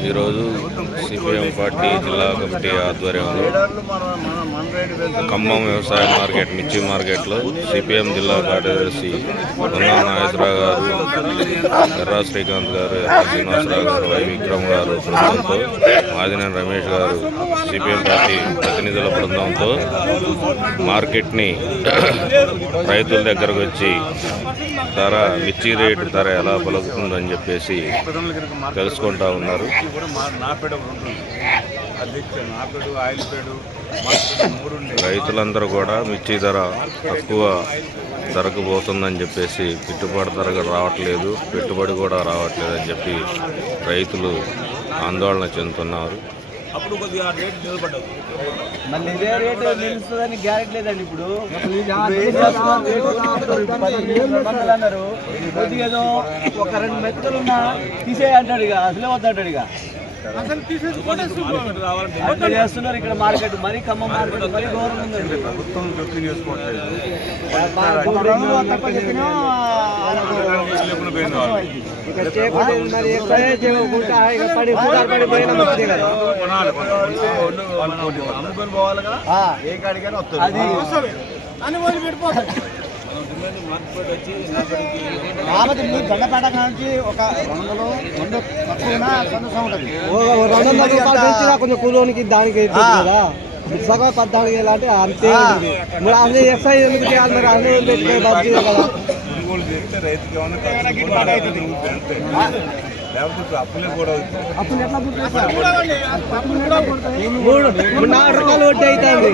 ఈరోజు CPM party జిల్లా committee ఆధ్వర్యంలో ఖమ్మం వ్యవసాయ మార్కెట్ మిర్చి మార్కెట్లో సిపిఎం జిల్లా కార్యదర్శి ఉన్నా నాగేశ్వరరావు గారు ఎర్రా శ్రీకాంత్ గారు ఎర్రా శ్రీనివాసరావు గారు వై విక్రమ్ గారు బృందంతో మాదినేని రమేష్ గారు సిపిఎం పార్టీ ప్రతినిధుల బృందంతో మార్కెట్ని రైతుల దగ్గరకు వచ్చి ధర మిర్చి రేటు ధర ఎలా పలుకుతుందని చెప్పేసి తెలుసుకుంటా ఉన్నారు. కూడా మా నాపేడ ఒకటి ఉంటుంది. అది తెచ్చాను నాపేడు ఆయిల్ పేడు రైతులందరూ కూడా మిర్చి ధర తక్కువ ధరకు పోతుందని చెప్పేసి గిట్టుబాటు ధరకు రావట్లేదు. పెట్టుబడి కూడా రావట్లేదు అని చెప్పి రైతులు ఆందోళన చెందుతున్నారు. అప్పుడు కొద్దిగా రేటు నిలబడ్డది. మళ్ళీ ఇదే రేటు నిలుస్తుందని గ్యారెంటీ లేదండి ఇప్పుడు. అన్నారు. కొద్దిగా ఏదో ఒక రెండు మెత్తలు ఉన్నా తీసేయి అంటాడు ఇక. అసలే వద్దంటాడు ఇక. చేస్తున్నారు? ఇక్కడ మార్కెట్ మరీ ఖమ్మం మార్కెట్ మరీ ఘోరం ఉందండి ప్రభుత్వం జోక్యం చేసుకోవట్లేదు. అమ్ముకొని పోవాలి కదా ఏ కాడికైనా వస్తుంది డిమాండ్ మార్కెట్ వచ్చి నాపేడకి కాబట్టి మీరు దండపేట నుంచి ఒక వందలు వంద తక్కువ సంతోషం ఉంటుంది. రెండు వందల రూపాయలు పెంచినా కొంచెం కూలోనికి దానికి కదా. సగం పద్నాలుగు వేలు అంటే అంతే మరి అసలు ఎస్ఐ ఎందుకు చేయాలి? మరి అసలు పెట్టుకునే బడ్జీ కదా? అప్పులే ఎట్లా మూడు నాలుగు రూపాయలు వడ్డీ అవుతుంది.